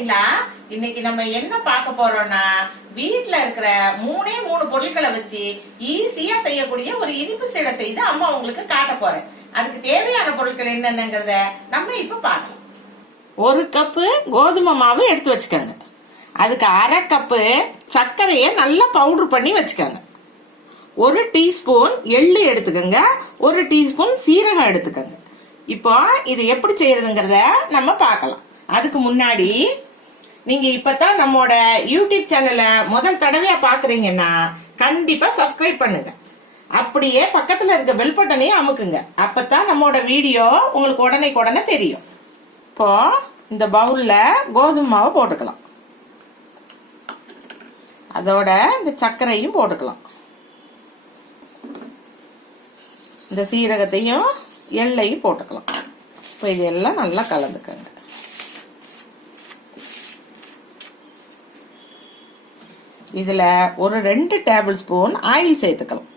பிள்ளைங்களா, இன்னைக்கு நம்ம என்ன பார்க்க போறோம்னா, வீட்டுல இருக்கிற மூணு பொருட்களை வச்சு ஈஸியா செய்யக்கூடிய ஒரு இனிப்பு சீடை செய்து அம்மா உங்களுக்கு காட்ட போறேன். அதுக்கு தேவையான பொருட்கள் என்னென்னங்கிறத நம்ம இப்ப பார்க்கலாம். ஒரு கப்பு கோதுமை மாவு எடுத்து வச்சுக்கோங்க. அதுக்கு அரை கப்பு சர்க்கரையை நல்லா பவுடர் பண்ணி வச்சுக்கோங்க. ஒரு டீஸ்பூன் எள்ளு எடுத்துக்கோங்க. ஒரு டீஸ்பூன் சீரகம் எடுத்துக்கோங்க. இப்போ இது எப்படி செய்யறதுங்கிறத நம்ம பார்க்கலாம். அதுக்கு முன்னாடி நீங்க இப்பதான் நம்மோட யூடியூப் சேனலை முதல் தடவையா பாக்குறீங்கன்னா கண்டிப்பா சப்ஸ்கிரைப் பண்ணுங்க. அப்படியே பக்கத்துல இருக்க பெல் பட்டனையும் அமுக்குங்க. அப்பதான் நம்மோட வீடியோ உங்களுக்கு உடனே தெரியும். இப்போ இந்த பவுல்ல கோதுமை மாவு போட்டுக்கலாம். அதோட இந்த சர்க்கரையும் போட்டுக்கலாம். இந்த சீரகத்தையும் எள்ளையும் போட்டுக்கலாம். இப்போ இதெல்லாம் நல்லா கலந்துக்கங்க. இதுல ஒரு 2 டேபிள் ஸ்பூன் ஆயில் சேர்த்துக்கலாம்.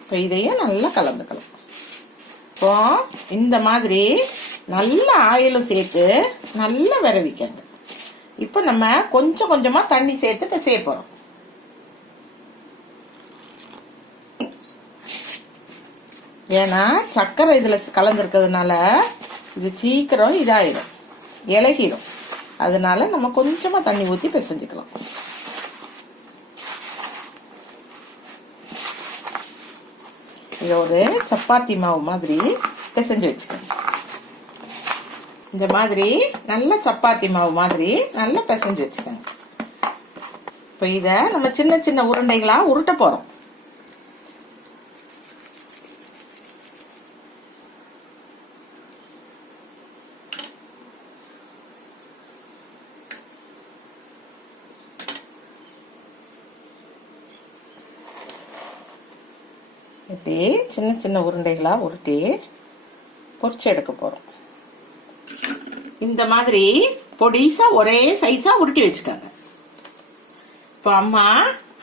இப்போ இதையும் நல்லா கலந்துக்கலாம். இப்போ இந்த மாதிரி நல்ல ஆயிலும் சேர்த்து நல்லா விரவிக்கங்க. இப்போ நம்ம கொஞ்சம் கொஞ்சமா தண்ணி சேர்த்து பிசைய போறோம். ஏன்னா சர்க்கரை இதுல கலந்துருக்கிறதுனால இது சீக்கிரம் இதாயிடும், இலகிடும். அதனால நம்ம கொஞ்சமா தண்ணி ஊற்றி பிசைஞ்சுக்கலாம். இது ஒரு சப்பாத்தி மாவு மாதிரி பிசைஞ்சு வச்சுக்கணும். இந்த மாதிரி நல்ல சப்பாத்தி மாவு மாதிரி நல்லா பிசைஞ்சு வச்சுக்கோங்க. இப்போ இதை நம்ம சின்ன சின்ன உருண்டைகளா உருட்ட போறோம். இப்படி சின்ன சின்ன உருண்டைகளா உருட்டி பொரிச்சு எடுக்க போறோம். இந்த மாதிரி பொடிசா ஒரே சைஸா உருட்டி வச்சுக்காங்க. இப்போ அம்மா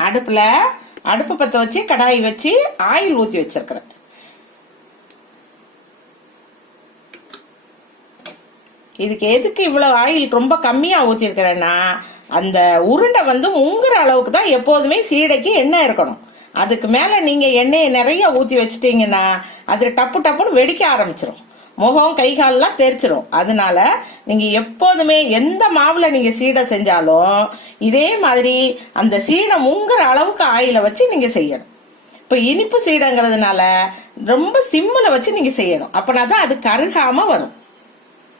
அடுப்பு பத்த வச்சு கடாய் வச்சு ஆயில் ஊத்தி வச்சிருக்கிறேன். இதுக்கு எதுக்கு இவ்வளவு ஆயில் ரொம்ப கம்மியா ஊத்தி இருக்கிறேன்னா, அந்த உருண்டை முங்குற அளவுக்கு தான் எப்போதுமே சீடைக்கு எண்ணெய் இருக்கணும். அதுக்கு மேல நீங்க எண்ணெயை நிறைய ஊத்தி வச்சுட்டீங்கன்னா அது டப்புன்னு வெடிக்க ஆரம்பிச்சிடும். முகம் கை கால்லாம் தெரிச்சிடும். அதனால நீங்க எப்போதுமே எந்த மாவுல நீங்க சீடை செஞ்சாலும் இதே மாதிரி அந்த சீடை முங்குற அளவுக்கு ஆயில வச்சு நீங்க செய்யணும். இப்ப இனிப்பு சீடைங்கிறதுனால ரொம்ப சிம்முல வச்சு நீங்க செய்யணும். அப்பனாதான் அது கருகாம வரும்.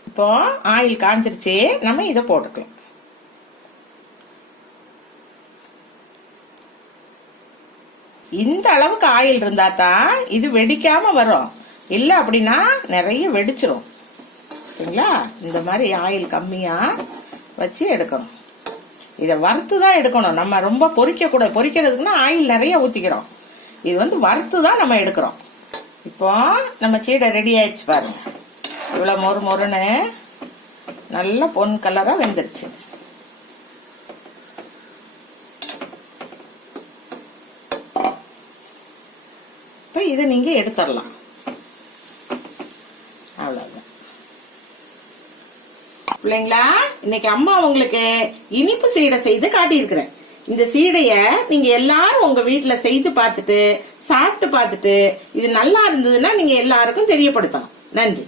இப்போ ஆயில் காஞ்சிருச்சு, நம்ம இதை போட்டுக்கலாம். இந்த அளவுக்கு ஆயில் இருந்தா தான் இது வெடிக்காம வரும். இல்ல அப்படின்னா நிறைய வெடிச்சிரும். சரிங்களா? இந்த மாதிரி ஆயில் கம்மியா வச்சு எடுக்கணும். இதை வறுத்து தான் எடுக்கணும். நம்ம ரொம்ப பொரிக்க கூட பொரிக்கிறதுக்குன்னா ஆயில் நிறைய ஊத்திக்கிறோம். இது வறுத்து தான் நம்ம எடுக்கிறோம். இப்போ நம்ம சீடை ரெடி ஆயிடுச்சு பாருங்க. இவ்வளவு மொறுன்னு நல்ல பொன் கலரா வெந்துருச்சு. இதை நீங்க எடுத்துடலாம். அவ்வளவுதான் பிள்ளைங்களா. இன்னைக்கு அம்மா உங்களுக்கு இனிப்பு சீடை செய்து காட்டியிருக்கிறேன். இந்த சீடைய நீங்க எல்லாரும் உங்க வீட்டுல செய்து பார்த்துட்டு சாப்பிட்டு பார்த்துட்டு இது நல்லா இருந்ததுன்னா நீங்க எல்லாருக்கும் தெரியப்படுத்தணும். நன்றி.